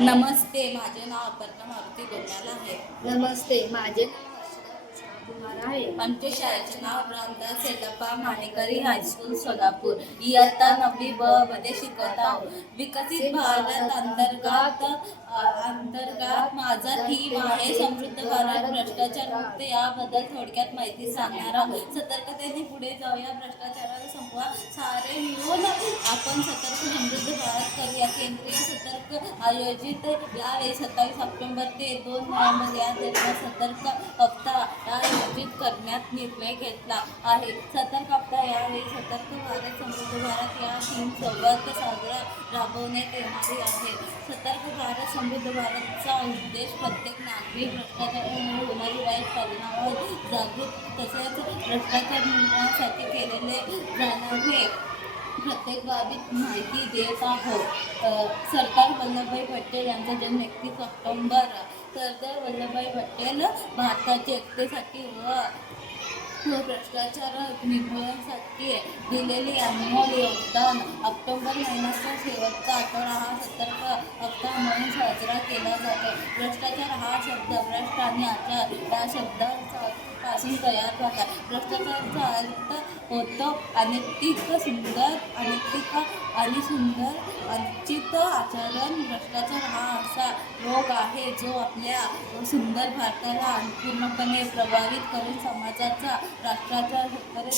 नमस्ते, माझे नाव अपर्णा मारुती गोंडाल आहे. नमस्ते, माझे नाव हर्षदा कृष्णा कुमार आहे. आमच्या शाळेचे नाव रामदास येडप्पा मानेकरी हायस्कूल सोलापूर. इयत्ता 9वी ब मध्ये शिकत आहोत. विकसित भारत अंतर्गत माझा थीम आहे समृद्ध भारत भ्रष्टाचार मुक्त. याबद्दल थोडक्यात माहिती सांगणार आहोत. सतर्कतेने पुढे जाऊया, भ्रष्टाचाराला संपवा. सारे मिळून आपण सतर्क समृद्ध भारत करूया. केंद्रीय सतर्क आयोजित यावेळी 27 ऑक्टोबर ते 2 नोव्हेंबर या दरम्यान सतर्क हप्ता आयोजित करण्यात निर्णय घेतला आहे. सतर्क हप्ता यावेळी सतर्क भारत समृद्ध भारत या थीम सोबत साजरा राबवण्यात येणार आहे. सतर्क भारत समृद्ध भारतचा उद्देश प्रत्येक नागरिक भ्रष्टाचारामुळे होणारी वाईट परिणामावर जागृत तसेच भ्रष्टाचार निर्मूलनासाठी केलेले जाणारे प्रत्येक बाबीत माहिती देत आहोत. सरदार वल्लभभाई पटेल यांचा जन्म 31 ऑक्टोबर. सरदार वल्लभभाई पटेल भारताच्या एकतेसाठी व भ्रष्टाचार निर्मूलनासाठी दिलेले अनमोल योगदान. ऑक्टोबर महिन्याचा शेवटचा आठवडा हा सतर्क हप्ता म्हणून साजरा केला जातो. भ्रष्टाचार हा शब्द भ्रष्ट आणि आचार या शब्दांपासून तयार झाला. भ्रष्टाचाराचा अर्थ होतो अनैतिक आणि सुंदर अनुचित आचरण. भ्रष्टाचार हा असा रोग आहे जो आपल्या सुंदर भारताला पूर्णपणे प्रभावित करून समाजाचा राष्ट्राचा शेतकरी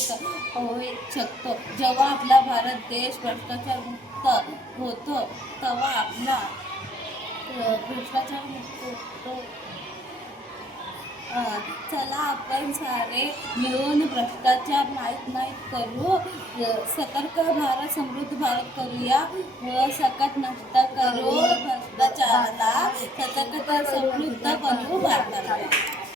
होऊ शकतो. जेव्हा आपला भारत देश भ्रष्टाचार मुक्त होतो तेव्हा आपला भ्रष्टाचार मुक्त होतो. चला आपण सारे मिळून भ्रष्टाचार नाही करू. सतर्क भारत समृद्ध भारत करूया व सकट नष्ट करू भ्रष्टाचाराला. सतर्कता समृद्ध बनवू.